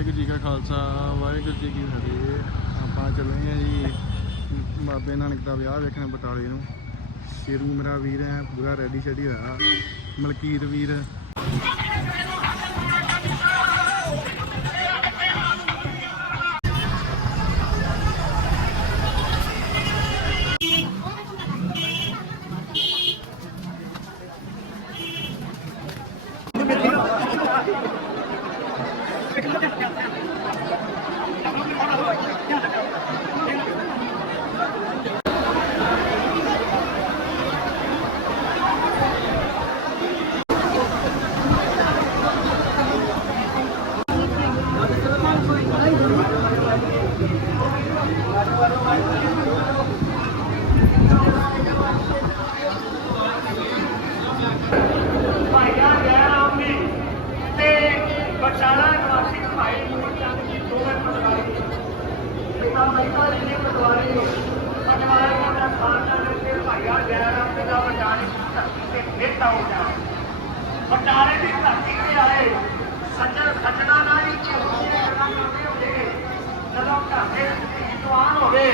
ਵਾਹਿਗੁਰੂ ਜੀ ਕਾ ਖਾਲਸਾ, ਵਾਹਿਗੁਰੂ ਜੀ ਕੀ ਫਤਿਹ। ਆਪਾਂ ਚੱਲੇ ਆ ਜੀ ਬਾਬੇ ਨਾਨਕ ਦਾ ਵਿਆਹ ਵੇਖਣ ਬਟਾਲੇ ਨੂੰ। ਸ਼ੇਰੂ ਮੇਰਾ ਵੀਰ ਹੈ, ਪੂਰਾ ਰੈਡੀ ਸ਼ੈਡੀ ਹੋਇਆ। ਮਲਕੀਤ ਵੀਰ। ਭਾਈਆ ਪਟਾਲਾ ਨਿਵਾਸੀ ਭਾਈ ਮੋਹਨ ਜੀ ਦੋਵੇਂ ਪਟਵਾਰੀ ਪਿਤਾ ਮਹਿਤਾ ਜੀ ਨੇ ਪਟਵਾਰੀ ਪਟਵਾਰੀ ਦਾ ਖਾਨਦਾਨ ਦੇ ਭਾਈਆ ਜੈਰਾਮ ਪਿਤਾ ਵਟਾਣੀ ਧਰਤੀ ਤੇ ਫੇਟਾ ਹੋ ਗਿਆ ਵਟਾਰੇ ਦੀ ਧਰਤੀ ਤੇ ਆਏ ਸੱਜਣ ਸੱਜਣਾ ਨਾਲ ਹੀ ਚੇਤੂ ਦੇ ਕਰਨਾ ਕਰਦੇ ਹੁੰਦੇ ਜਦੋਂ ਘਰ ਦੇ ਜਵਾਨ ਹੋਵੇ